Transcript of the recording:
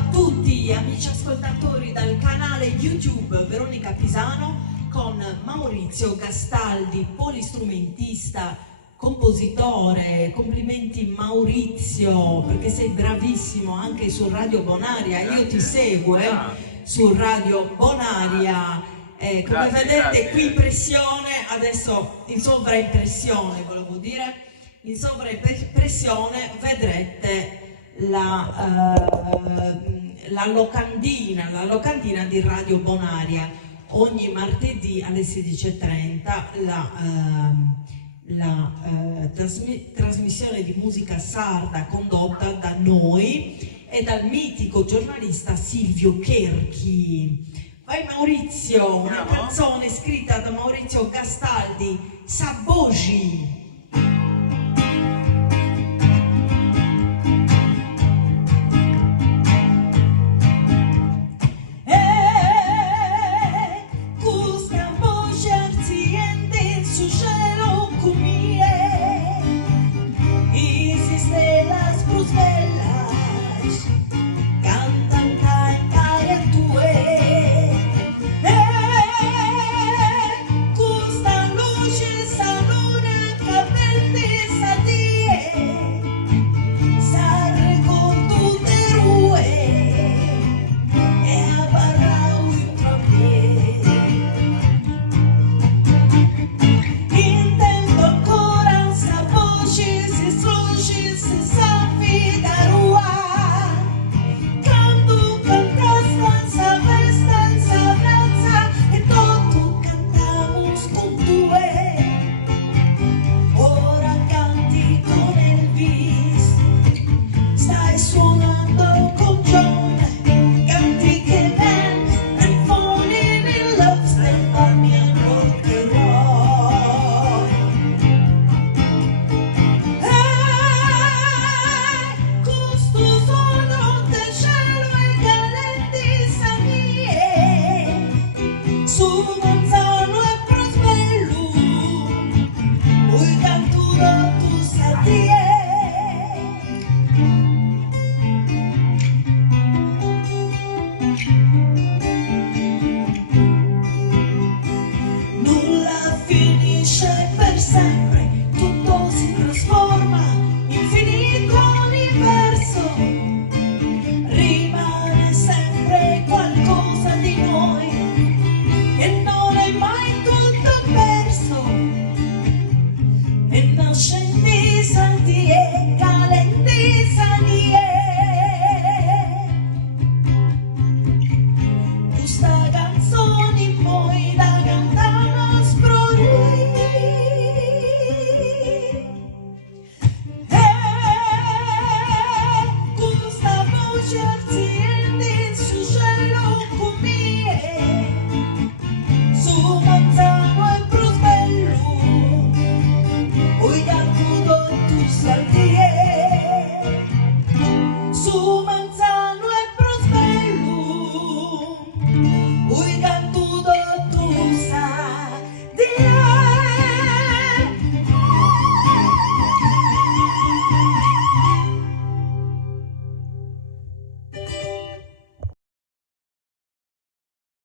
a tutti amici ascoltatori dal canale YouTube Veronica Pisano con Maurizio Gastaldi, polistrumentista, compositore. Complimenti Maurizio, perché sei bravissimo anche su Radio Bonaria. Io ti seguo su Radio Bonaria. Come vedete qui pressione, adesso in sovraimpressione volevo dire, in sovraimpressione vedrete la locandina di Radio Bonaria ogni martedì alle 16:30, la trasmissione di musica sarda condotta da noi e dal mitico giornalista Silvio Kerchi. Vai Maurizio, una canzone scritta da Maurizio Gastaldi, Sabogi. Esiste la sprusbella